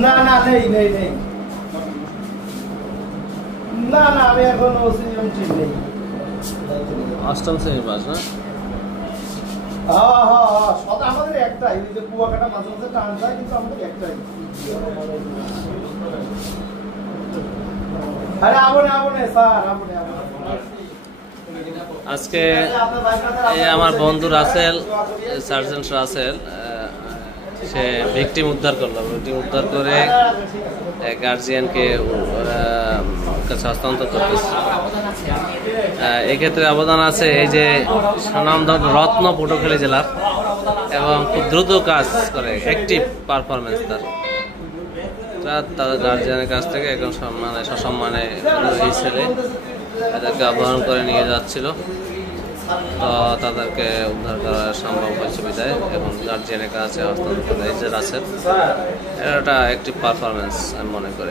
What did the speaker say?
না না নেই নেই নেই না না আমি এখন ওসিএম ঠিক নেই। অষ্টম শ্রেণী পাস না? হ্যাঁ হ্যাঁ হ্যাঁ সদা আমাদের একটাই, ওই যে কুয়াকাটা মাঝে মাঝে টান যায় কিন্তু আমাদের একটাই। আরে আবনে আবনে স্যার আবনে আবনে। আজকে এই আমার বন্ধু রাসেল, সার্জেন্ট রাসেল, সে ভিকটিম উদ্ধার করলো। ভিকটিম উদ্ধার করে গার্জিয়ানকে কাছে হস্তান্তর করতেছে। এক্ষেত্রে অবদান আছে এই যে সুনামধন্য রত্ন পটুয়াখালী জেলার, এবং খুব দ্রুত কাজ করে, অ্যাক্টিভ পারফরমেন্স তার গার্জিয়ানের কাছ থেকে একদম সসম্মানে এই ছেলে এদেরকে অপহরণ করে নিয়ে যাচ্ছিল। তো তাদেরকে উদ্ধার করা সম্ভব হয়েছে বিদায়, এবং গার্জিয়ানের কাছে হস্তান্তর করে এই যে রাসেল, এটা একটা অ্যাক্টিভ পারফরমেন্স আমি মনে করি।